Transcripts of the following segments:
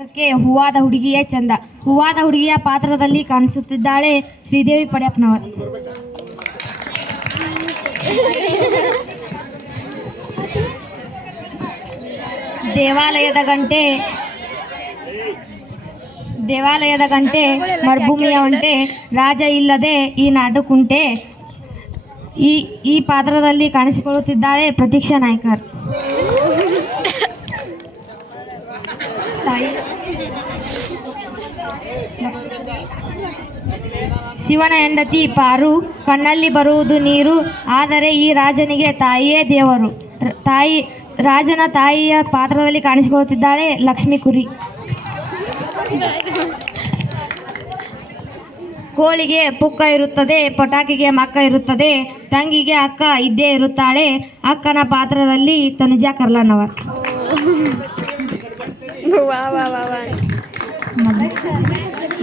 ಅದಕ್ಕೆ ಹೂವಾದ ಹುಡುಗಿಯೇ ಚಂದ. ಹೂವಾದ ಹುಡುಗಿಯ ಪಾತ್ರದಲ್ಲಿ ಕಾಣಿಸುತ್ತಿದ್ದಾಳೆ ಶ್ರೀದೇವಿ ಪಡ್ಯಪ್ಪನವರ್. ದೇವಾಲಯದ ಗಂಟೆ ಮರುಭೂಮಿಯ ಒಂಟೆ, ರಾಜ ಇಲ್ಲದೆ ಈ ನಾಟಕುಂಟೆ. ಈ ಪಾತ್ರದಲ್ಲಿ ಕಾಣಿಸಿಕೊಳ್ಳುತ್ತಿದ್ದಾಳೆ ಪ್ರತೀಕ್ಷಾ ನಾಯ್ಕರ್. ಶಿವನ ಹೆಂಡತಿ ಪಾರು, ಕಣ್ಣಲ್ಲಿ ಬರುವುದು ನೀರು, ಆದರೆ ಈ ರಾಜನಿಗೆ ತಾಯಿಯೇ ದೇವರು. ರಾಜನ ತಾಯಿಯ ಪಾತ್ರದಲ್ಲಿ ಕಾಣಿಸಿಕೊಳ್ಳುತ್ತಿದ್ದಾಳೆ ಲಕ್ಷ್ಮೀ ಕುರಿ. ಕೋಳಿಗೆ ಪುಕ್ಕ ಇರುತ್ತದೆ, ಪಟಾಕಿಗೆ ಮಕ್ಕ ಇರುತ್ತದೆ, ತಂಗಿಗೆ ಅಕ್ಕ ಇದ್ದೇ ಇರುತ್ತಾಳೆ. ಅಕ್ಕನ ಪಾತ್ರದಲ್ಲಿ ತನುಜಾ ಕರ್ಲನವರ್.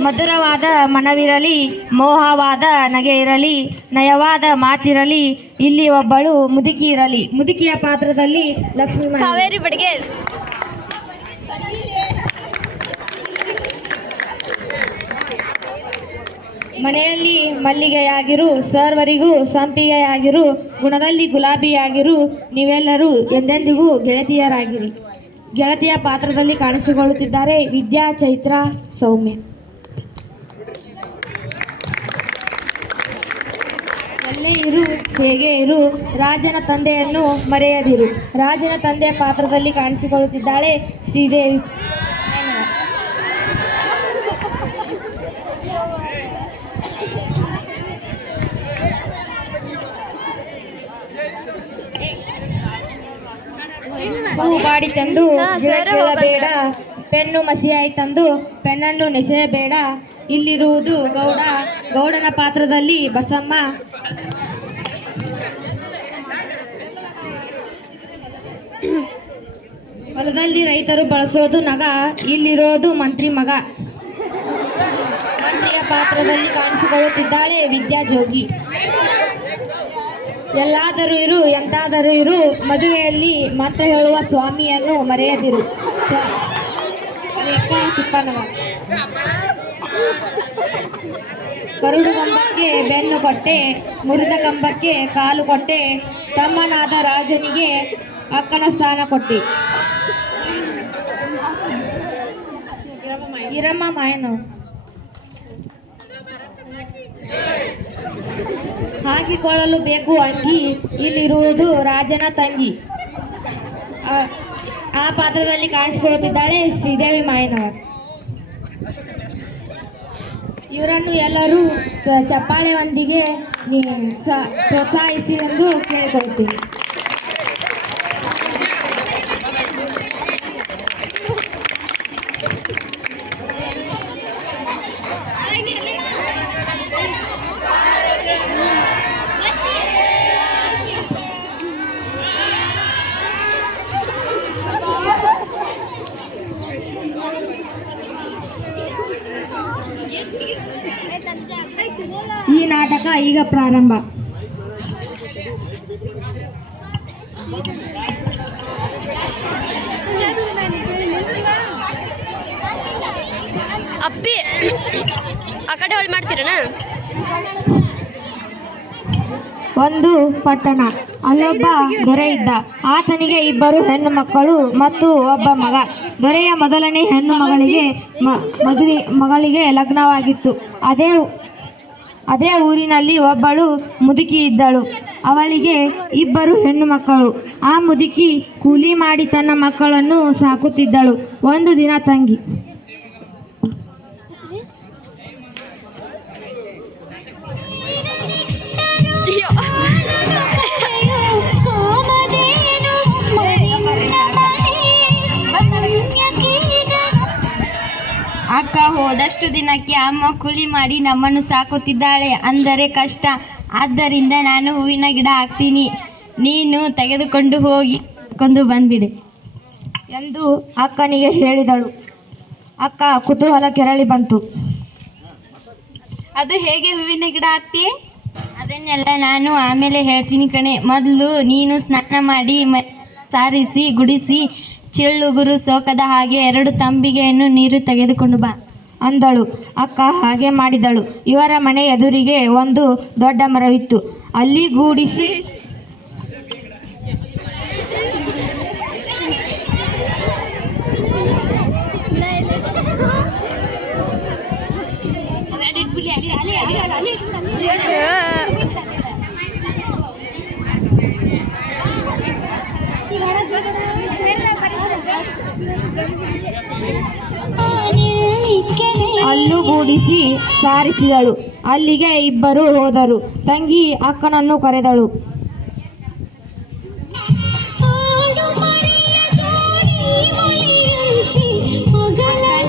ಮಧುರವಾದ ಮನವಿರಲಿ, ಮೋಹವಾದ ನಗೆ ಇರಲಿ, ನಯವಾದ ಮಾತಿರಲಿ, ಇಲ್ಲಿ ಒಬ್ಬಳು ಮುದುಕಿ ಇರಲಿ. ಮುದುಕಿಯ ಪಾತ್ರದಲ್ಲಿ ಲಕ್ಷ್ಮೀ ಕಾವೇರಿ ಬಡಿಗೇರ್. ಮನೆಯಲ್ಲಿ ಮಲ್ಲಿಗೆಯಾಗಿರು, ಸರ್ವರಿಗೂ ಸಂಪಿಗೆಯಾಗಿರು, ಗುಣದಲ್ಲಿ ಗುಲಾಬಿಯಾಗಿರು, ನೀವೆಲ್ಲರೂ ಎಂದೆಂದಿಗೂ ಗೆಳತಿಯರಾಗಿರಿ. ಗೆಳತಿಯ ಪಾತ್ರದಲ್ಲಿ ಕಾಣಿಸಿಕೊಳ್ಳುತ್ತಿದ್ದಾರೆ ವಿದ್ಯಾ, ಚೈತ್ರ, ಸೌಮ್ಯ. ಎಲ್ಲೇ ಇರು, ಹೇಗೆ ಇರು, ರಾಜನ ತಂದೆಯನ್ನು ಮರೆಯದಿರು. ರಾಜನ ತಂದೆ ಪಾತ್ರದಲ್ಲಿ ಕಾಣಿಸಿಕೊಳ್ಳುತ್ತಿದ್ದಾಳೆ ಶ್ರೀದೇವಿ. ಹೂ ಬಾಡಿ ತಂದು ಗಿಡಕ್ಕೆಲ್ಲಬೇಡ, ಪೆನ್ನು ಮಸಿಯಾಯ್ತಂದು ಪೆನ್ನನ್ನು ನೆಸೆಯಬೇಡ. ಇಲ್ಲಿರುವುದು ಗೌಡ, ಗೌಡನ ಪಾತ್ರದಲ್ಲಿ ಬಸಮ್ಮ. ಹೊಲದಲ್ಲಿ ರೈತರು ಬಳಸೋದು ನಗ, ಇಲ್ಲಿರೋದು ಮಂತ್ರಿ ಮಗ. ಮಂತ್ರಿಯ ಪಾತ್ರದಲ್ಲಿ ಕಾಣಿಸಿಕೊಳ್ಳುತ್ತಿದ್ದಾಳೆ ವಿದ್ಯಾ ಜೋಗಿ. ಎಲ್ಲಾದರೂ ಇರು, ಎಂತಾದರೂ ಇರು, ಮದುವೆಯಲ್ಲಿ ಮಂತ್ರ ಹೇಳುವ ಸ್ವಾಮಿಯನ್ನು ಮರೆಯದಿರು. ರೇಖಾ ತಿಪ್ಪನವರ್. ಕರುಡು ಕಂಬಕ್ಕೆ ಬೆನ್ನು ಕೊಟ್ಟೆ, ಮುರಿದ ಕಂಬಕ್ಕೆ ಕಾಲು ಕೊಟ್ಟೆ, ತಮ್ಮನಾದ ರಾಜನಿಗೆ ಅಕ್ಕನ ಸ್ಥಾನ ಕೊಟ್ಟೆ. ಈರಮ್ಮ ಮಾಯನವರು. ಹಾಕಿಕೊಳ್ಳಲು ಬೇಕು ಅಂಗಿ, ಇಲ್ಲಿರುವುದು ರಾಜನ ತಂಗಿ. ಆ ಪಾತ್ರದಲ್ಲಿ ಕಾಣಿಸಿಕೊಳ್ಳುತ್ತಿದ್ದಾಳೆ ಶ್ರೀದೇವಿ ಮಾಯನವರ್. ಇವರನ್ನು ಎಲ್ಲರೂ ಚಪ್ಪಾಳೆಯೊಂದಿಗೆ ಪ್ರೋತ್ಸಾಹಿಸಿ ಎಂದು ಕೇಳಿಕೊಳ್ಳುತ್ತೀನಿ. ಈ ನಾಟಕ ಈಗ ಪ್ರಾರಂಭ. ಅಪ್ಪಿ ಆ ಕಡೆ ಹೊಳ್ ಮಾಡ್ತೀರಣ್ಣ. ಒಂದು ಪಟ್ಟಣ, ಅಲ್ಲೊಬ್ಬ ದೊರೆ ಇದ್ದ. ಆತನಿಗೆ ಇಬ್ಬರು ಹೆಣ್ಣು ಮಕ್ಕಳು ಮತ್ತು ಒಬ್ಬ ಮಗ. ದೊರೆಯ ಮೊದಲನೇ ಹೆಣ್ಣು ಮಗಳಿಗೆ ಲಗ್ನವಾಗಿತ್ತು. ಅದೇ ಊರಿನಲ್ಲಿ ಒಬ್ಬಳು ಮುದುಕಿ ಇದ್ದಳು. ಅವಳಿಗೆ ಇಬ್ಬರು ಹೆಣ್ಣು ಮಕ್ಕಳು. ಆ ಮುದುಕಿ ಕೂಲಿ ಮಾಡಿ ತನ್ನ ಮಕ್ಕಳನ್ನು ಸಾಕುತ್ತಿದ್ದಳು. ಒಂದು ದಿನ ತಂಗಿ ಅಕ್ಕ ಹೋದಷ್ಟು ದಿನಕ್ಕೆ ಅಮ್ಮ ಕೂಲಿ ಮಾಡಿ ನಮ್ಮನ್ನು ಸಾಕುತ್ತಿದ್ದಾಳೆ. ಅಂದರೆ ಕಷ್ಟ. ಆದ್ದರಿಂದ ನಾನು ಹೂವಿನ ಗಿಡ ಹಾಕ್ತೀನಿ, ನೀನು ತೆಗೆದುಕೊಂಡು ಹೋಗಿ ಕೊಂಡು ಬಂದ್ಬಿಡೆ ಎಂದು ಅಕ್ಕನಿಗೆ ಹೇಳಿದಳು. ಅಕ್ಕ ಕುತೂಹಲ ಕೆರಳಿ ಬಂತು. ಅದು ಹೇಗೆ ಹೂವಿನ ಗಿಡ ಹಾಕ್ತೀಯೇ? ಅದನ್ನೆಲ್ಲ ನಾನು ಆಮೇಲೆ ಹೇಳ್ತೀನಿ ಕಣೆ. ಮೊದಲು ನೀನು ಸ್ನಾನ ಮಾಡಿ ಸಾರಿಸಿ ಗುಡಿಸಿ ಚಿಳ್ಳುಗುರು ಸೋಕದ ಹಾಗೆ 2 ತಂಬಿಗೆಯನ್ನು ನೀರು ತೆಗೆದುಕೊಂಡು ಬಾ ಅಂದಳು. ಅಕ್ಕ ಹಾಗೆ ಮಾಡಿದಳು. ಇವರ ಮನೆ ಎದುರಿಗೆ ಒಂದು ದೊಡ್ಡ ಮರವಿತ್ತು. ಅಲ್ಲಿ ಗೂಡಿಸಿ ಅಲ್ಲುಗೂಡಿಸಿ ಸಾರಿಸಿದಳು. ಅಲ್ಲಿಗೆ ಇಬ್ಬರು ಹೋದರು. ತಂಗಿ ಅಕ್ಕನನ್ನು ಕರೆದಳು.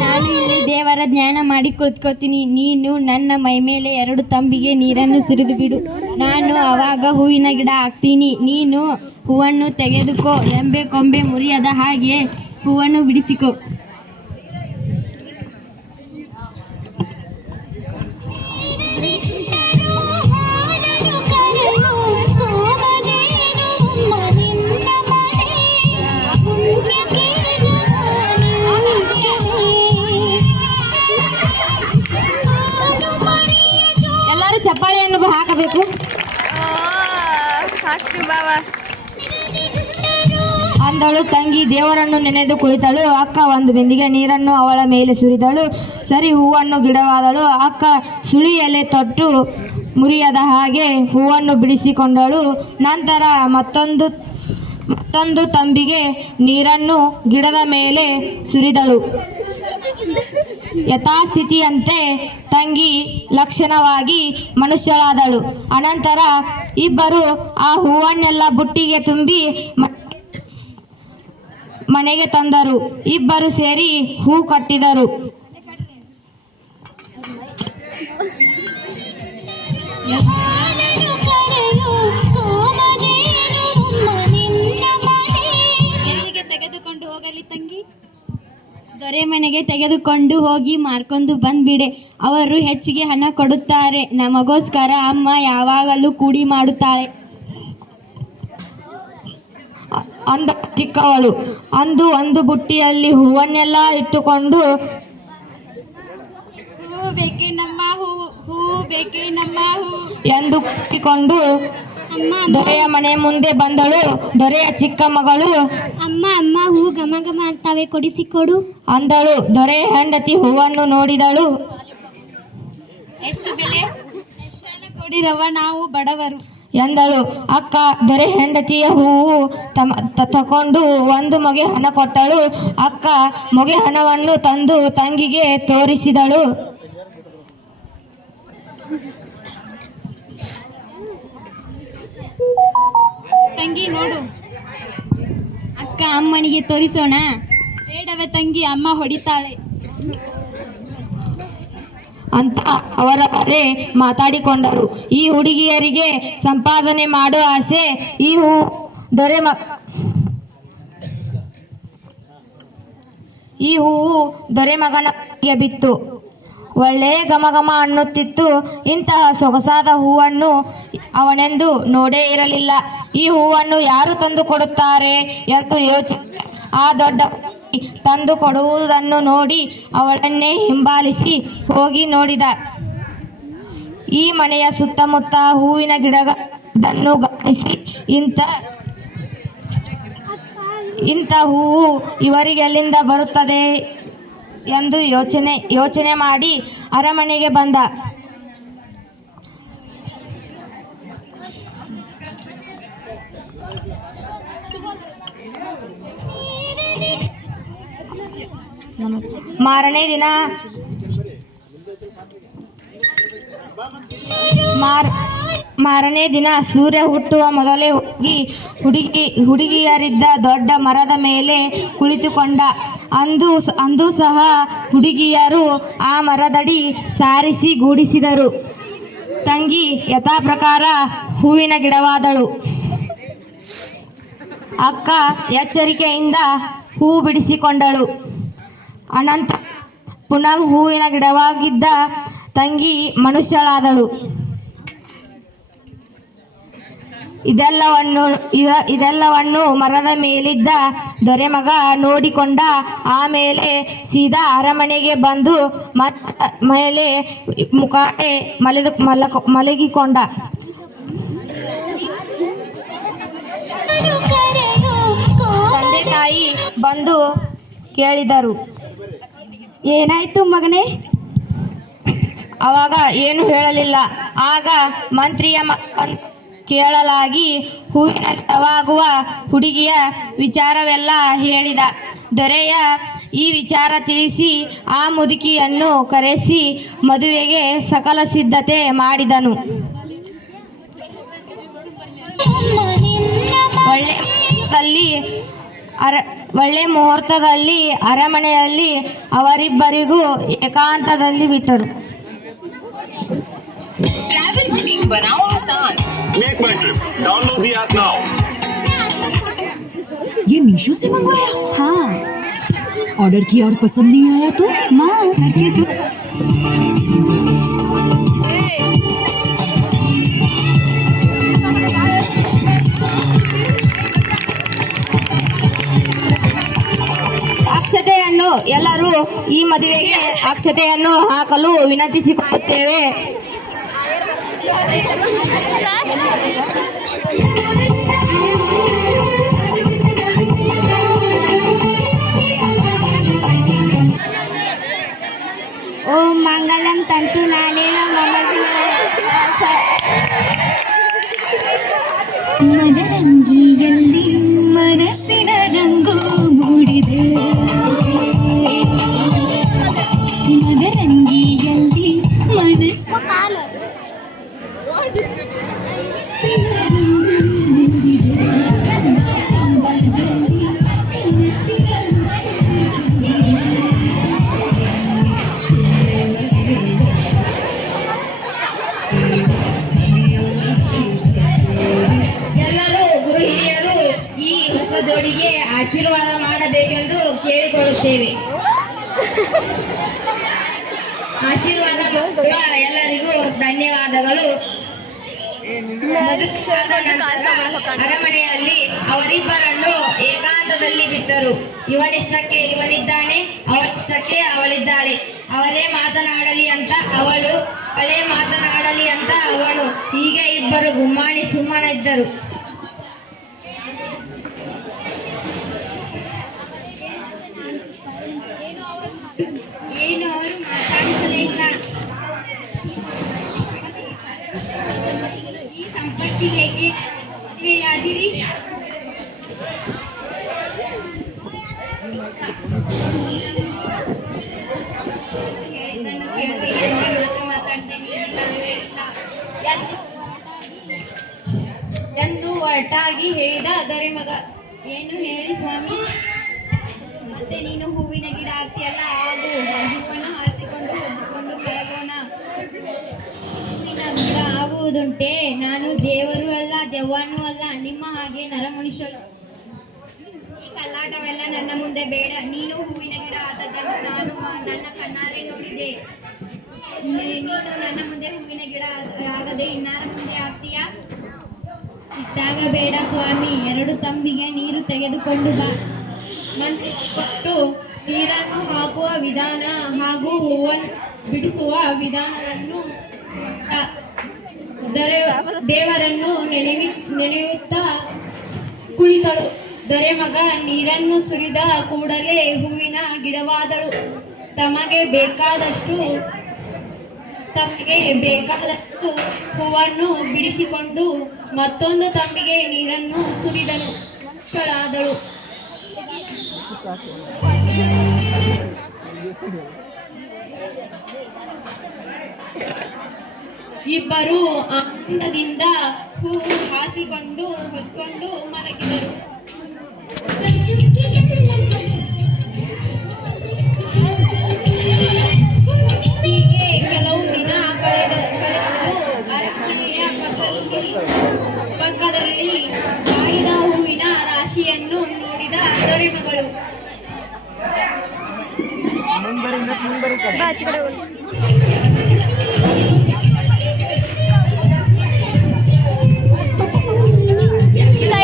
ನಾನು ಇಲ್ಲಿ ದೇವರ ಧ್ಯಾನ ಮಾಡಿ ಕುಳಿತುಕೋತೀನಿ. ನೀನು ನನ್ನ ಮೈ ಮೇಲೆ 2 ತಂಬಿಗೆ ನೀರನ್ನು ಸುರಿದು ಬಿಡು. ನಾನು ಆವಾಗ ಹೂವಿನ ಗಿಡ ಹಾಕ್ತೀನಿ. ನೀನು ಹೂವನ್ನು ತೆಗೆದುಕೋ. ರೆಂಬೆ ಕೊಂಬೆ ಮುರಿಯದ ಹಾಗೆ ಹೂವನ್ನು ಬಿಡಿಸಿಕೊ. ಎಲ್ಲರೂ ಚಪ್ಪಾಳೆಯನ್ನು ಹಾಕಬೇಕು. ಅಂದಳು. ತಂಗಿ ದೇವರನ್ನು ನೆನೆದು ಕುಳಿತಳು. ಅಕ್ಕ ಒಂದು ಬಿಂದಿಗೆ ನೀರನ್ನು ಅವಳ ಮೇಲೆ ಸುರಿದಳು. ಸರಿ ಹೂವನ್ನು ಗಿಡವಾದಳು. ಅಕ್ಕ ಸುಳಿ ಎಲೆ ತೊಟ್ಟು ಮುರಿಯದ ಹಾಗೆ ಹೂವನ್ನು ಬಿಡಿಸಿಕೊಂಡಳು. ನಂತರ ಮತ್ತೊಂದು ತಂಬಿಗೆ ನೀರನ್ನು ಗಿಡದ ಮೇಲೆ ಸುರಿದಳು. ಯಥಾಸ್ಥಿತಿಯಂತೆ ತಂಗಿ ಲಕ್ಷಣವಾಗಿ ಮನುಷ್ಯಳಾದಳು. ಅನಂತರ ಇಬ್ಬರು ಆ ಹೂವನ್ನೆಲ್ಲ ಬುಟ್ಟಿಗೆ ತುಂಬಿ ಮನೆಗೆ ತಂದರು. ಇಬ್ಬರು ಸೇರಿ ಹೂ ಕಟ್ಟಿದರು. ಎಲ್ಲಿಗೆ ತೆಗೆದುಕೊಂಡು ಹೋಗಲಿ ತಂಗಿ? ದೊರೆ ಮನೆಗೆ ತೆಗೆದುಕೊಂಡು ಹೋಗಿ ಮಾರ್ಕೊಂಡು ಬಂದ್ಬಿಡೆ. ಅವರು ಹೆಚ್ಚಿಗೆ ಹಣ ಕೊಡುತ್ತಾರೆ. ನಮಗೋಸ್ಕರ ಅಮ್ಮ ಯಾವಾಗಲೂ ಕೂಡಿ ಮಾಡುತ್ತಾಳೆ ಅಂದ ಚಿಕ್ಕವಳು. ಅಂದು ಒಂದು ಬುಟ್ಟಿಯಲ್ಲಿ ಹೂವನ್ನೆಲ್ಲ ಇಟ್ಟುಕೊಂಡು ಹೂ ಬೇಕೆ ನಮ್ಮ ಹೂ, ಹೂ ಬೇಕೆ ನಮ್ಮ ಹೂ ಎಂದು ಕೂಡಿಕೊಂಡು ದೊರೆಯ ಮನೆ ಮುಂದೆ ಬಂದಳು. ದೊರೆಯ ಚಿಕ್ಕ ಮಗಳು ಅಮ್ಮ ಹೂ ಘಮ ಘಮ ಅಂತವೆ, ಕೊಡಿಸಿಕೊಡು ಅಂದಳು. ದೊರೆಯ ಹೆಂಡತಿ ಹೂವನ್ನು ನೋಡಿದಳು. ಎಷ್ಟು ಬೆಲೆ? ಕೊಡಿರವ, ನಾವು ಬಡವರು ಎಂದಳು. ಅಕ್ಕ ದೊರೆ ಹೆಂಡತಿಯ ಹೂವು ತಕೊಂಡು ಒಂದು ಮೊಗೆ ಹಣ ಕೊಟ್ಟಳು. ಅಕ್ಕ ಮೊಗೆ ಹಣವನ್ನು ತಂದು ತಂಗಿಗೆ ತೋರಿಸಿದಳು. ತಂಗಿ ನೋಡು. ಅಕ್ಕ ಅಮ್ಮನಿಗೆ ತೋರಿಸೋಣ? ಬೇಡವೇ ತಂಗಿ, ಅಮ್ಮ ಹೊಡಿತಾಳೆ ಅಂತ ಅವರವರೇ ಮಾತಾಡಿಕೊಂಡರು. ಈ ಹುಡುಗಿಯರಿಗೆ ಸಂಪಾದನೆ ಮಾಡೋ ಆಸೆ. ಈ ಹೂವು ದೊರೆ ಮಗನಿಗೆ ಬಿತ್ತು. ಒಳ್ಳೆಯ ಘಮಘಮ ಅನ್ನುತ್ತಿತ್ತು. ಇಂತಹ ಸೊಗಸಾದ ಹೂವನ್ನು ಅವನೆಂದು ನೋಡೇ ಇರಲಿಲ್ಲ. ಈ ಹೂವನ್ನು ಯಾರು ತಂದು ಕೊಡುತ್ತಾರೆ ಎಂದು ಯೋಚನೆ. ಆ ದೊಡ್ಡ ತಂದು ಕೊಡುವುದನ್ನು ನೋಡಿ ಅವಳನ್ನೇ ಹಿಂಬಾಲಿಸಿ ಹೋಗಿ ನೋಡಿದ. ಈ ಮನೆಯ ಸುತ್ತಮುತ್ತ ಹೂವಿನ ಗಿಡಗಳನ್ನು ಗಮನಿಸಿ ಇಂಥ ಹೂವು ಇವರಿಗೆಲ್ಲಿಂದ ಬರುತ್ತದೆ ಎಂದು ಯೋಚನೆ ಮಾಡಿ ಅರಮನೆಗೆ ಬಂದ. ಮಾರನೇ ದಿನ ಸೂರ್ಯ ಹುಟ್ಟುವ ಮೊದಲೇ ಹೋಗಿ ಹುಡುಗಿಯರಿದ್ದ ದೊಡ್ಡ ಮರದ ಮೇಲೆ ಕುಳಿತುಕೊಂಡ. ಅಂದು ಸಹ ಹುಡುಗಿಯರು ಆ ಮರದಡಿ ಸಾರಿಸಿ ಗೂಡಿಸಿದರು. ತಂಗಿ ಯಥಾ ಪ್ರಕಾರ ಹೂವಿನ ಗಿಡವಾದಳು. ಅಕ್ಕ ಎಚ್ಚರಿಕೆಯಿಂದ ಹೂ ಬಿಡಿಸಿಕೊಂಡಳು. ಅನಂತರ ಪುನಃ ಹೂವಿನ ಗಿಡವಾಗಿದ್ದ ತಂಗಿ ಮನುಷ್ಯಳಾದಳು. ಇದೆಲ್ಲವನ್ನು ಮರದ ಮೇಲಿದ್ದ ದೊರೆಮಗ ನೋಡಿಕೊಂಡ. ಆಮೇಲೆ ಸೀದಾ ಅರಮನೆಗೆ ಬಂದು ಮೇಲೆ ಮುಖಾಡೆ ಮಲಗಿಕೊಂಡ. ತಂದೆ ತಾಯಿ ಬಂದು ಕೇಳಿದರು, ಏನಾಯ್ತು ಮಗನೇ? ಅವಾಗ ಏನು ಹೇಳಲಿಲ್ಲ. ಆಗ ಮಂತ್ರಿಯ ಕೇಳಲಾಗಿ ಹೂವಿನ ಗಿಡವಾಗುವ ಹುಡುಗಿಯ ವಿಚಾರವೆಲ್ಲ ಹೇಳಿದ. ದೊರೆಯ ಈ ವಿಚಾರ ತಿಳಿಸಿ ಆ ಮುದುಕಿಯನ್ನು ಕರೆಸಿ ಮದುವೆಗೆ ಸಕಲ ಸಿದ್ಧತೆ ಮಾಡಿದನು. ಒಳ್ಳೆ ಮುಹೂರ್ತದಲ್ಲಿ ಅರಮನೆಯಲ್ಲಿ ಅವರಿಬ್ಬರಿಗೂ ಏಕಾಂತದಲ್ಲಿ ಬಿಟ್ಟರು. ट्रैवल बुकिंग बनाओ आसान। Make my trip download the app now. ये मीशो से मंगवाया? हाँ। ऑर्डर किया और पसंद नहीं आया तो माँ करके तो ಅಕ್ಷತೆಯನ್ನು ಎಲ್ಲರೂ ಈ ಮದುವೆಗೆ ಅಕ್ಷತೆಯನ್ನು ಹಾಕಲು ವಿನಂತಿಸಿಕೊಳ್ಳುತ್ತೇವೆ. ಓಂ ಮಂಗಲಂ ತಂತು ನಾನೇನ ಮನರಂಗಿಯಲ್ಲಿ ಮನಸ್ಸಿನ ರಂಗು ಮೂಡಿದೆ. ಮನರಂಗಿಯಲ್ಲಿ ಮನಸ್ಸು ಎಲ್ಲರೂ ಗುರು ಹಿರಿಯರು ಈ ಹೊಸ ಜೋಡಿಗೆ ಆಶೀರ್ವಾದ ಮಾಡಬೇಕೆಂದು ಕೇಳಿಕೊಳ್ಳುತ್ತೇವೆ. ಆಶೀರ್ವಾದ ಮಾಡುವ ಎಲ್ಲರಿಗೂ ಧನ್ಯವಾದಗಳು. ಮದುವೆಯಾದ ನಂತರ ಅರಮನೆಯಲ್ಲಿ ಅವರಿಬ್ಬರನ್ನು ಏಕಾಂತದಲ್ಲಿ ಬಿಟ್ಟರು. ಇವನಿಷ್ಟಕ್ಕೆ ಇವನಿದ್ದಾನೆ, ಅವನಿಷ್ಟಕ್ಕೆ ಅವಳಿದ್ದಾಳೆ. ಅವರೇ ಮಾತನಾಡಲಿ ಅಂತ ಅವಳು, ಅವಳೇ ಮಾತನಾಡಲಿ ಅಂತ ಅವಳು. ಹೀಗೆ ಇಬ್ಬರು ಗುಮ್ಮಾನಿ ಸುಮ್ಮನಿದ್ದರು. ಏನು ಅವರು ಮಾತಾಡಿಸಲೇ ಇಲ್ಲ. ಈ ಸಂಪತ್ತಿ ಹೇಗೆ ಮದುವೆಯಾದಿರಿ? ಹೇಳಿದ್ದನ್ನು ಕೇಳದೆ ಮಾತಾಡ್ತೇನೆ ಎಂದು ಒರಟಾಗಿ ಹೇಳಿದ ದೊರೆಮಗ. ಏನು ಹೇಳಿ ಸ್ವಾಮಿ? ಮತ್ತೆ ನೀನು ಹೂವಿನ ಗಿಡ ಆಗ್ತೀಯಲ್ಲ, ಆಗು. ಹೂವನ್ನು ಹಾಸಿಕೊಂಡು ಹೊದ್ದುಕೊಂಡು ಮಲಗೋಣ. ಹೂವಿನ ಗಿಡ ಆಗುವುದುಂಟೆ? ನಾನು ದೇವರು ಅಲ್ಲ, ದೆವ್ವನೂ ಅಲ್ಲ, ನಿಮ್ಮ ಹಾಗೆ ನರಮನುಷ್ಯಳು. ಈ ಕಲ್ಲಾಟವೆಲ್ಲ ನನ್ನ ಮುಂದೆ ಬೇಡ. ನೀನು ಹೂವಿನ ಗಿಡ ಆದದ್ದನ್ನು ನಾನು ನನ್ನ ಕಣ್ಣಾರೆ ನೋಡಿದೆ. ನೀನು ನನ್ನ ಮುಂದೆ ಹೂವಿನ ಗಿಡ ಆಗದೆ ಇನ್ನಾರ ಮುಂದೆ ಆಗ್ತೀಯಾ? ಇದ್ದಾಗ ಬೇಡ ಸ್ವಾಮಿ. 2 ತಂಬಿಗೆ ನೀರು ತೆಗೆದುಕೊಂಡು ಬಾ. ಮಂತ್ರಿ ಕೊಟ್ಟು ನೀರನ್ನು ಹಾಕುವ ವಿಧಾನ ಹಾಗೂ ಹೂವನ್ನು ಬಿಡಿಸುವ ವಿಧಾನವನ್ನು ದೇವರನ್ನು ನೆನೆಯುತ್ತಾ ಕುಳಿತಳು. ದೊರೆಮಗ ನೀರನ್ನು ಸುರಿದ ಕೂಡಲೇ ಹೂವಿನ ಗಿಡವಾದಳು. ತಮಗೆ ಬೇಕಾದಷ್ಟು ಹೂವನ್ನು ಬಿಡಿಸಿಕೊಂಡು ಮತ್ತೊಂದು ತಂಬಿಗೆ ನೀರನ್ನು ಸುರಿದನು. ಮಕ್ಕಳಾದಳು. ಇಬ್ಬರು ಆನಂದದಿಂದ ಹೂವು ಹಾಸಿಕೊಂಡು ಹೊತ್ಕೊಂಡು ಮಲಗಿದರು. ಹೀಗೆ ಕೆಲವು ದಿನ ಕಳೆದರು. ಅರಮನೆಯ ಪಕ್ಕದಲ್ಲಿ ಬಾಡಿದ ಹೂವಿನ ರಾಶಿಯನ್ನು ನೋಡಿದ ದೊರೆಮಗಳು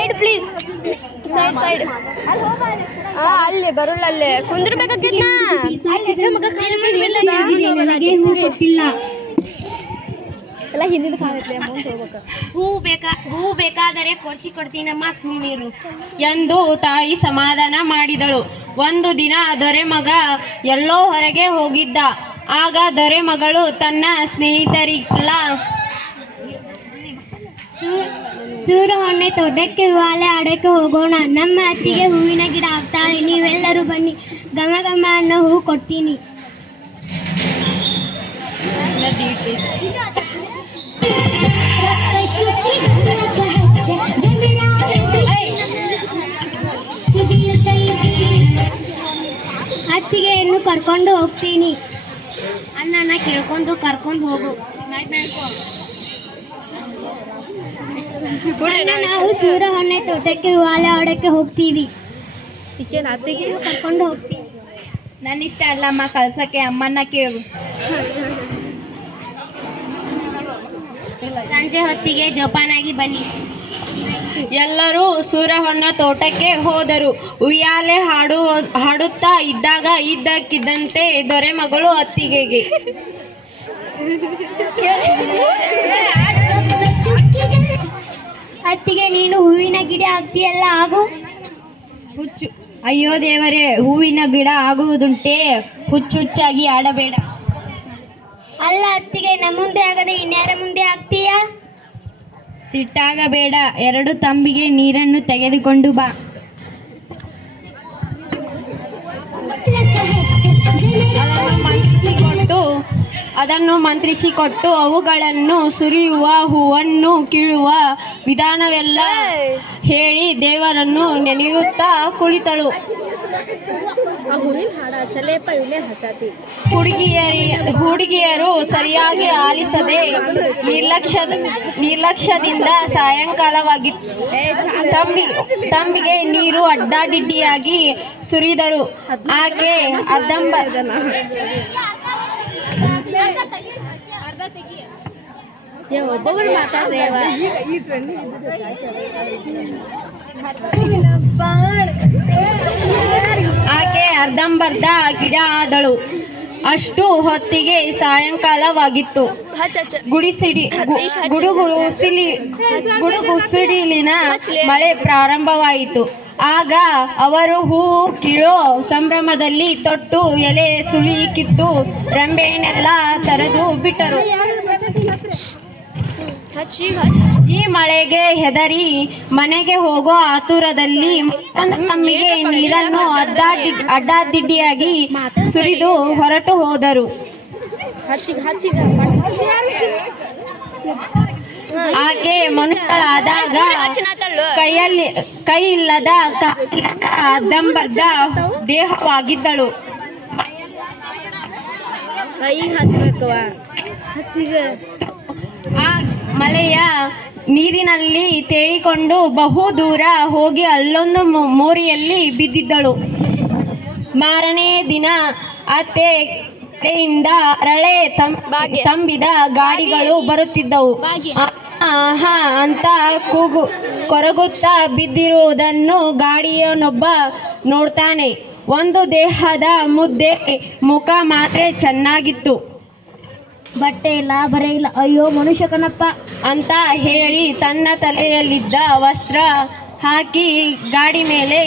ಸೈಡ್ ಪ್ಲೀಸ್, ಸೈಡ್ ಅಲ್ಲಿ ಬರೋಲ್ಲ, ಅಲ್ಲೇ ಕುಂದ್ರಬೇಕಾಗಿತ್ತ. ಎಲ್ಲ ಹಿಂದಿನ ಕಾಣುತ್ತೆ, ಮುಂದೆ ಹೋಗ್ಬೇಕು. ಹೂ ಬೇಕಾದರೆ ಕೊಡ್ತೀನಮ್ಮ, ಸುಮ್ಮನಿರು ಎಂದು ತಾಯಿ ಸಮಾಧಾನ ಮಾಡಿದಳು. ಒಂದು ದಿನ ದೊರೆಮಗ ಎಲ್ಲೋ ಹೊರಗೆ ಹೋಗಿದ್ದ. ಆಗ ದೊರೆಮಗಳು ತನ್ನ ಸ್ನೇಹಿತರಿಗೆಲ್ಲ ಸೂರು ಹೊನ್ನೆ ತೋಟಕ್ಕೆ ಹೂವಾಲೆ ಆಡೋಕ್ಕೆ ಹೋಗೋಣ. ನಮ್ಮ ಅತ್ತಿಗೆ ಹೂವಿನ ಗಿಡ ಹಾಕ್ತಾಳೆ, ನೀವೆಲ್ಲರೂ ಬನ್ನಿ, ಘಮ ಘಮ ಅನ್ನೋ ಹೂ ಕೊಡ್ತೀನಿ. ಅತ್ತಿಗೆಯನ್ನು ಕರ್ಕೊಂಡು ಹೋಗ್ತೀನಿ. ಅಣ್ಣನ ಕರ್ಕೊಂಡು ಹೋಗು. ನಾವು ಸೂರ ಹೊನ್ನೆ ತೋಟಕ್ಕೆ ಹೂವಾಲೆ ಆಡೋಕ್ಕೆ ಹೋಗ್ತೀವಿ. ಕರ್ಕೊಂಡು ಹೋಗ್ತೀವಿ. ನನ್ನ ಇಷ್ಟ ಅಲ್ಲಮ್ಮ ಕಳ್ಸಕ್ಕೆ, ಅಮ್ಮನ್ನ ಕೇಳು. ಸಂಜೆ ಹೊತ್ತಿಗೆ ಜೋಪಾನಾಗಿ ಬನ್ನಿ. ಎಲ್ಲರೂ ಸೂರಹೊನ್ನ ತೋಟಕ್ಕೆ ಹೋದರು. ಉಯ್ಯಾಲೆ ಹಾಡುತ್ತಾ ಇದ್ದಾಗ ಇದ್ದಕ್ಕಿದ್ದಂತೆ ದೊರೆಮಗಳು ಅತ್ತಿಗೆಗೆ ಅತ್ತಿಗೆ, ನೀನು ಹೂವಿನ ಗಿಡ ಆಗ್ತೀಯಲ್ಲ, ಆಗು. ಹುಚ್ಚು, ಅಯ್ಯೋ ದೇವರೇ, ಹೂವಿನ ಗಿಡ ಆಗುವುದುಂಟೆ, ಹುಚ್ಚುಚ್ಚಾಗಿ ಆಡಬೇಡ. ಅಲ್ಲ ಅತ್ತಿಗೆ, ನಮ್ಮ ಮುಂದೆ ಆಗದೆ ಇನ್ಯಾರ ಮುಂದೆ ಆಗ್ತೀಯಾ? ಸಿಟ್ಟಾಗಬೇಡ, 2 ತಂಬಿಗೆ ನೀರನ್ನು ತೆಗೆದುಕೊಂಡು ಬಾ. ಅದನ್ನು ಮಂತ್ರಿಸಿಕೊಟ್ಟು ಅವುಗಳನ್ನು ಸುರಿಯುವ, ಹೂವನ್ನು ಕೀಳುವ ವಿಧಾನವೆಲ್ಲ ಹೇಳಿ ದೇವರನ್ನು ನೆನೆಯುತ್ತಾ ಕುಳಿತಳು. ಹುಡುಗಿಯರು ಸರಿಯಾಗಿ ಆಲಿಸದೆ ನಿರ್ಲಕ್ಷ್ಯದಿಂದ ಸಾಯಂಕಾಲವಾಗಿತ್ತು. ತಂಬಿಗೆ ನೀರು ಅಡ್ಡಾದಿಡ್ಡಿಯಾಗಿ ಸುರಿದರು. ಆಕೆ ಅರ್ಧಂಬರ್ಧ ಗಿಡ ಆದಳು. ಅಷ್ಟು ಹೊತ್ತಿಗೆ ಸಾಯಂಕಾಲವಾಗಿತ್ತು. ಗುಡುಗುಸಿಡಿಲಿನ ಮಳೆ ಪ್ರಾರಂಭವಾಯಿತು. ಆಗ ಅವರು ಹೂ ಕೀಳೋ ಸಂಭ್ರಮದಲ್ಲಿ ತೊಟ್ಟು, ಎಲೆ ಸುಳಿ ಕಿತ್ತು, ರೆಂಬೆಯನ್ನೆಲ್ಲ ತರೆದು ಬಿಟ್ಟರು. ಈ ಮಳೆಗೆ ಹೆದರಿ ಮನೆಗೆ ಹೋಗೋ ಆತುರದಲ್ಲಿ ತಮ್ಮಿಗೆ ನೀರನ್ನು ಅಡ್ಡಾದಿಡ್ಡಿಯಾಗಿ ಸುರಿದು ಹೊರಟು ಹೋದರು. ಆಕೆ ಮನುಷ್ಯಳಾದಾಗ ಕೈ ಇಲ್ಲದ ಅರ್ಧಂಬರ್ಧ ದೇಹವಾಗಿದ್ದಳು. ಆ ಮಳೆಯ ನೀರಿನಲ್ಲಿ ತೇಲಿಕೊಂಡು ಬಹು ದೂರ ಹೋಗಿ ಅಲ್ಲೊಂದು ಮೋರಿಯಲ್ಲಿ ಬಿದ್ದಿದ್ದಳು. ಮಾರನೇ ದಿನ ಅತ್ತೆ ಕಡೆಯಿಂದ ಅರಳೆ ತಂಬಿದ ಗಾಡಿಗಳು ಬರುತ್ತಿದ್ದವು. ಆಹಾ ಅಂತ ಕೊರಗುತ್ತಾ ಬಿದ್ದಿರುವುದನ್ನು ಗಾಡಿಯವನೊಬ್ಬ ನೋಡ್ತಾನೆ. ಒಂದು ದೇಹದ ಮುದ್ದೆ, ಮುಖ ಮಾತ್ರ ಚೆನ್ನಾಗಿತ್ತು, ಬಟ್ಟೆ ಇಲ್ಲ, ಬರೆ ಇಲ್ಲ, ಅಯ್ಯೋ ಮನುಷ್ಯ ಕಣಪ್ಪ ಅಂತ ಹೇಳಿ ತನ್ನ ತಲೆಯಲ್ಲಿದ್ದ ವಸ್ತ್ರ ಹಾಕಿ ಗಾಡಿ ಮೇಲೆ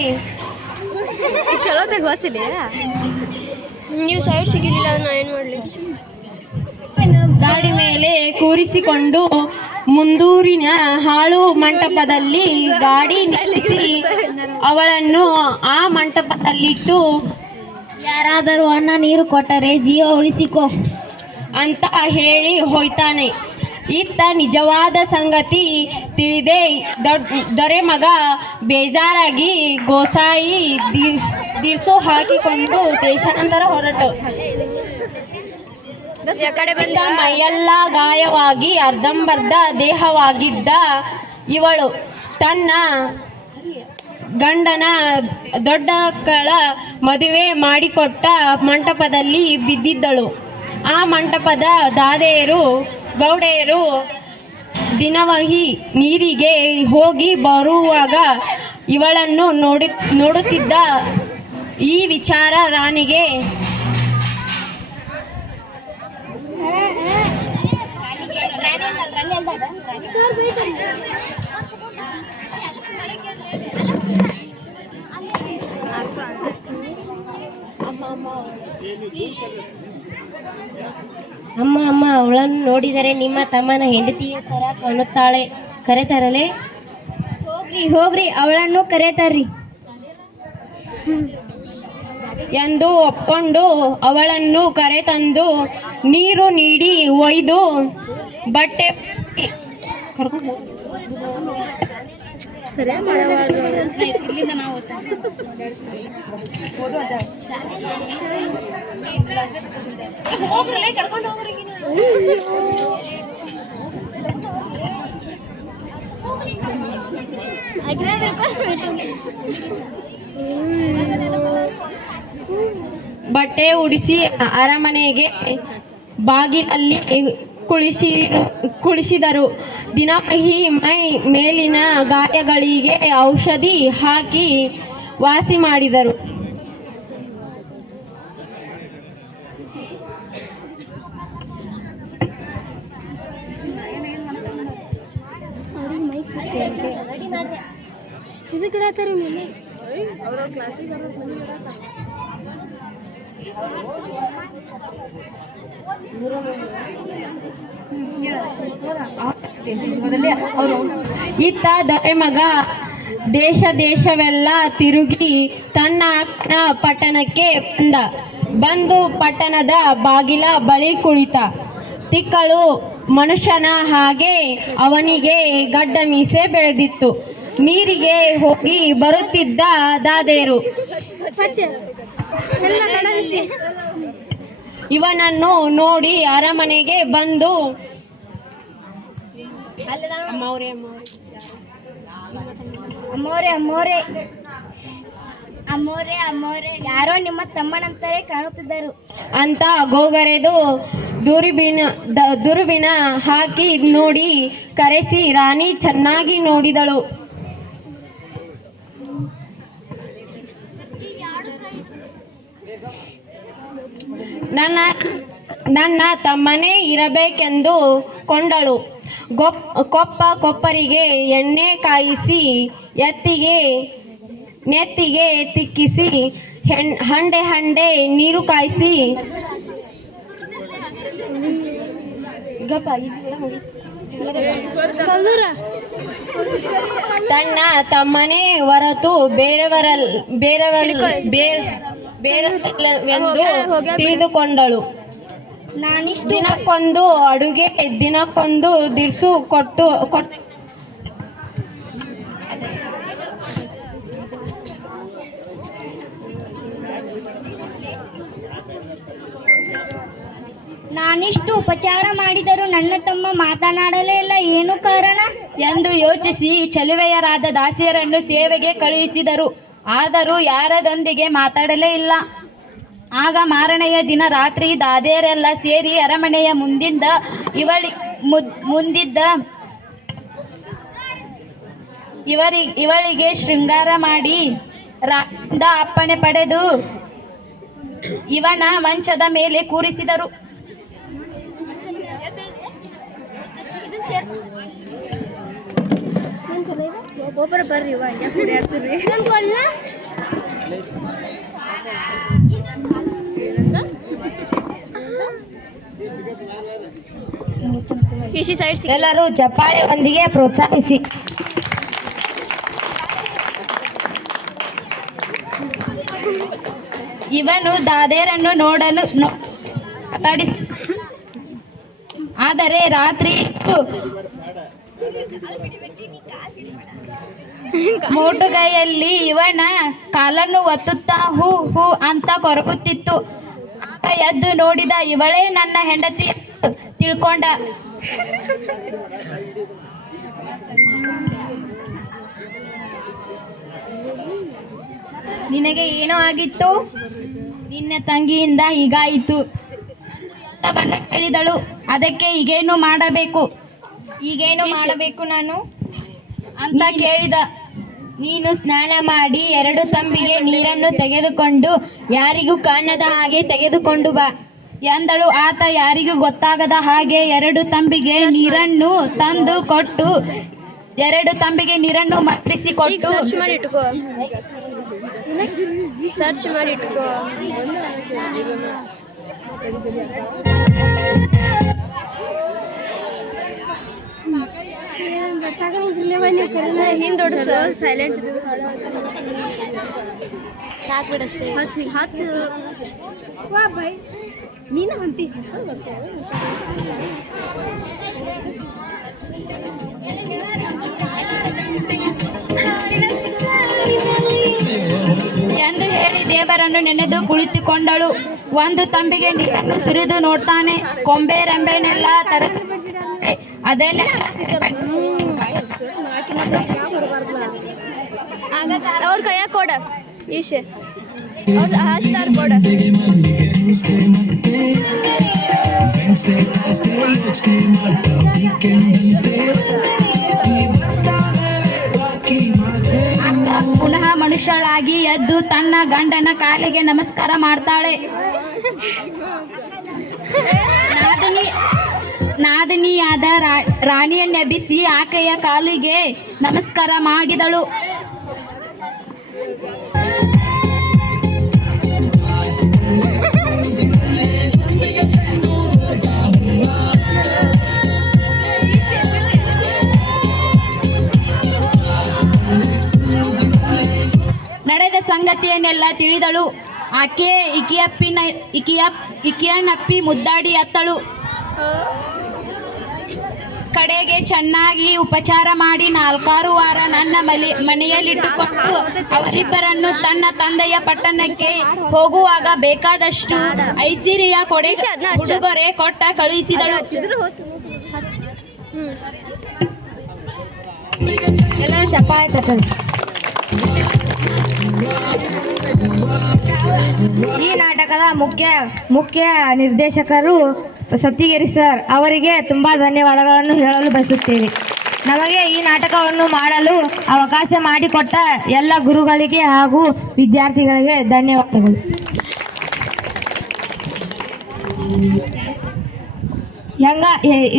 ನೀವು ಸೈಡ್ ಸಿಗಲಿಲ್ಲ, ನಾ ಏನು ಮಾಡಲಿ? ಗಾಡಿ ಮೇಲೆ ಕೂರಿಸಿಕೊಂಡು ಮುಂದೂರಿನ ಹಾಳು ಮಂಟಪದಲ್ಲಿ ಗಾಡಿ ನಿಲ್ಲಿಸಿ ಅವಳನ್ನು ಆ ಮಂಟಪದಲ್ಲಿಟ್ಟು, ಯಾರಾದರೂ ಅನ್ನ ನೀರು ಕೊಟ್ಟರೆ ಜೀವ ಉಳಿಸಿಕೊ ಅಂತ ಹೇಳಿ ಹೋಯ್ತಾನೆ. ಇತ್ತ ನಿಜವಾದ ಸಂಗತಿ ತಿಳಿದೇ ದೊರೆಮಗ ಬೇಜಾರಾಗಿ ಗೋಸಾಯಿ ದಿರ್ಸು ಹಾಕಿಕೊಂಡು ದೇಶಾಂತರ ಹೊರಟು. ಮೈಯೆಲ್ಲ ಗಾಯವಾಗಿ ಅರ್ಧಂಬರ್ಧ ದೇಹವಾಗಿದ್ದ ಇವಳು ತನ್ನ ಗಂಡನ ದೊಡ್ಡಕ್ಕಳ ಮದುವೆ ಮಾಡಿಕೊಟ್ಟ ಮಂಟಪದಲ್ಲಿ ಬಿದ್ದಿದ್ದಳು. ಆ ಮಂಟಪದ ದಾದೆಯರು, ದಿನವಹಿ ನೀರಿಗೆ ಹೋಗಿ ಬರುವಾಗ ಇವಳನ್ನು ನೋಡುತ್ತಿದ್ದ ಈ ವಿಚಾರ ರಾಣಿಗೆ ಅಮ್ಮ ಅವಳನ್ನು ನೋಡಿದರೆ ನಿಮ್ಮ ತಮ್ಮನ ಹೆಂಡತಿಯ ತರ ಕಾಣುತ್ತಾಳೆ, ಕರೆತರಲೆ? ಹೋಗ್ರಿ ಅವಳನ್ನು ಕರೆತರ್ರಿ ಎಂದು ಒಪ್ಕೊಂಡು ಅವಳನ್ನು ಕರೆತಂದು ನೀರು ನೀಡಿ ಒಯ್ದು ಬಟ್ಟೆ ಬಟ್ಟೆ ಉಡಿಸಿ ಅರಮನೆಗೆ ಬಾಗಿಲಲ್ಲಿ ಕುಳಿಸಿದರು. ದಿನವಹಿ ಮೈ ಮೇಲಿನ ಗಾಯಗಳಿಗೆ ಔಷಧಿ ಹಾಕಿ ವಾಸಿ ಮಾಡಿದರು. ಇತ್ತ ದೊರೆಮಗ ದೇಶವೆಲ್ಲ ತಿರುಗಿ ತನ್ನ ಅಕ್ಕನ ಪಟ್ಟಣಕ್ಕೆ ಬಂದು ಪಟ್ಟಣದ ಬಾಗಿಲ ಬಳಿ ಕುಳಿತ. ತಿಕ್ಕಳು ಮನುಷ್ಯನ ಹಾಗೆ ಅವನಿಗೆ ಗಡ್ಡ ಮೀಸೆ ಬೆಳೆದಿತ್ತು. ನೀರಿಗೆ ಹೋಗಿ ಬರುತ್ತಿದ್ದ ದಾದೇರು ಇವನನ್ನು ನೋಡಿ ಅರಮನೆಗೆ ಬಂದು ಅಮ್ಮೋರೆ ಯಾರೋ ನಿಮ್ಮ ತಮ್ಮನಂತಲೇ ಕಾಣುತ್ತಿದ್ದರು ಅಂತ ಗೋಗರೆದು ದುರುಬಿನ ಹಾಕಿ ನೋಡಿ ಕರೆಸಿ ರಾಣಿ ಚೆನ್ನಾಗಿ ನೋಡಿದಳು. ನನ್ನ ತಮ್ಮನೇ ಇರಬೇಕೆಂದು ಕೊಂಡಳು. ಕೊಪ್ಪರಿಗೆ ಎಣ್ಣೆ ಕಾಯಿಸಿ ನೆತ್ತಿಗೆ ತಿಕ್ಕಿಸಿ ಹಂಡೆ ನೀರು ಕಾಯಿಸಿ ತನ್ನ ತಮ್ಮನೇ ಹೊರತು ಬೇರೆಯವರೆಂದು ತಿಳಿದುಕೊಂಡಳು. ದಿನಕ್ಕೊಂದು ಅಡುಗೆ, ದಿನಕ್ಕೊಂದು ದಿರ್ಸು ಕೊಟ್ಟು ನಾನಿಷ್ಟು ಉಪಚಾರ ಮಾಡಿದರೂ ನನ್ನ ತಮ್ಮ ಮಾತನಾಡಲೇ ಇಲ್ಲ, ಏನು ಕಾರಣ ಎಂದು ಯೋಚಿಸಿ ಚೆಲುವೆಯರಾದ ದಾಸಿಯರನ್ನು ಸೇವೆಗೆ ಕಳುಹಿಸಿದರು. ಆದರೂ ಯಾರದೊಂದಿಗೆ ಮಾತಾಡಲೇ ಇಲ್ಲ. ಆಗ ಮಾರನೆಯ ದಿನ ರಾತ್ರಿ ದಾದಿಯರೆಲ್ಲ ಸೇರಿ ಅರಮನೆಯ ಇವಳಿಗೆ ಶೃಂಗಾರ ಮಾಡಿ ರಾಜನಿಂದ ಅಪ್ಪಣೆ ಪಡೆದು ಇವನ ಮಂಚದ ಮೇಲೆ ಕೂರಿಸಿದರು. ಎಲ್ಲರೂ ಚಪ್ಪಾಳೆಯೊಂದಿಗೆ ಪ್ರೋತ್ಸಾಹಿಸಿ. ಇವನು ದಾದೇರನ್ನು ನೋಡಲು ಮಾತಾಡಿಸಿ, ಆದರೆ ರಾತ್ರಿ ಮೋಟುಗೈಯಲ್ಲಿ ಇವನ ಕಾಲನ್ನು ಒತ್ತುತ್ತಾ ಹೂ ಹೂ ಅಂತ ಕೊರಗುತ್ತಿತ್ತು. ಆಗ ಎದ್ದು ನೋಡಿದ ಇವಳೇ ನನ್ನ ಹೆಂಡತಿ ತಿಳ್ಕೊಂಡ. ನಿನಗೆ ಏನೋ ಆಗಿತ್ತು? ನಿನ್ನ ತಂಗಿಯಿಂದ ಹೀಗಾಯಿತು ಹೇಳಿದಳು. ಅದಕ್ಕೆ ಈಗೇನು ಮಾಡಬೇಕು? ಈಗೇನು ಮಾಡಬೇಕು ನಾನು ಅಂತ ಕೇಳಿದ. ನೀನು ಸ್ನಾನ ಮಾಡಿ 2 ತಂಬಿಗೆ ನೀರನ್ನು ತೆಗೆದುಕೊಂಡು ಯಾರಿಗೂ ಕಾಣದ ಹಾಗೆ ತೆಗೆದುಕೊಂಡು ಬಾ ಎಂದಳು. ಆತ ಯಾರಿಗೂ ಗೊತ್ತಾಗದ ಹಾಗೆ 2 ತಂಬಿಗೆ ನೀರನ್ನು ತಂದು ಕೊಟ್ಟು 2 ತಂಬಿಗೆ ನೀರನ್ನು ಮತ್ತಿಸಿಕೊಟ್ಟು ಸರ್ಚ್ ಮಾಡಿ ಇಟ್ಕೋ. ಹಿಂದೊಡು ಸರ್ ಸೈಲೆಂಟ್ ಸಾಕ್ಬಿಡಷ್ಟೇ. ಹಚ್ಚು ನೀನು ಅಂತಿ ಎಂದು ಹೇಳಿ ದೇವರನ್ನು ನೆನೆದು ಕುಳಿತುಕೊಂಡಳು. 1 ತಂಬಿಗೆ ನೀರನ್ನು ಸುರಿದು ನೋಡ್ತಾನೆ. ಕೊಂಬೆ ರೆಂಬೆನೆಲ್ಲ ತರಕ ಅದೆಲ್ಲ ಅವ್ರ ಕೈಯಾಗ ಕೊಡ ಈಶೆ ಹಚ್ತಾರ ಕೊಡ. ಪುನಃ ಮನುಷ್ಯಳಾಗಿ ಎದ್ದು ತನ್ನ ಗಂಡನ ಕಾಲಿಗೆ ನಮಸ್ಕಾರ ಮಾಡ್ತಾಳೆ. ನಾದಿನಿಯಾದ ರಾಣಿಯನ್ನೆಬ್ಬಿಸಿ ಆಕೆಯ ಕಾಲಿಗೆ ನಮಸ್ಕಾರ ಮಾಡಿದಳು. ನಡೆದ ಸಂಗತಿಯನ್ನೆಲ್ಲ ತಿಳಿದಳು. ಆಕೆ ಇಕಿಯನ್ನಪ್ಪಿ ಮುದ್ದಾಡಿ ಅತ್ತಳು. ಕಡೆಗೆ ಚೆನ್ನಾಗಿ ಉಪಚಾರ ಮಾಡಿ 4 ವಾರ ನನ್ನ ಮನೆಯಲ್ಲಿಟ್ಟುಕೊಂಡು ಅವರಿಬ್ಬರನ್ನು ತನ್ನ ತಂದೆಯ ಪಟ್ಟಣಕ್ಕೆ ಹೋಗುವಾಗ ಬೇಕಾದಷ್ಟು ಐಸಿರಿಯ ಉಡುಗೊರೆ ಕೊಟ್ಟ ಕಳುಹಿಸಿದಳು. ಎಲ್ಲರೂ ಚಪ್ಪಾಳೆ ತಟ್ಟಲಿ. ಈ ನಾಟಕದ ಮುಖ್ಯ ನಿರ್ದೇಶಕರು ಸತ್ತಿಗೇರಿ ಸರ್ ಅವರಿಗೆ ತುಂಬ ಧನ್ಯವಾದಗಳನ್ನು ಹೇಳಲು ಬಯಸುತ್ತೇವೆ. ನಮಗೆ ಈ ನಾಟಕವನ್ನು ಮಾಡಲು ಅವಕಾಶ ಮಾಡಿಕೊಟ್ಟ ಎಲ್ಲ ಗುರುಗಳಿಗೆ ಹಾಗೂ ವಿದ್ಯಾರ್ಥಿಗಳಿಗೆ ಧನ್ಯವಾದಗಳು.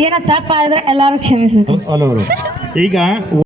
ಏನ ತಪ್ಪಾದ್ರೆ ಎಲ್ಲರೂ ಕ್ಷಮಿಸಿ. ಈಗ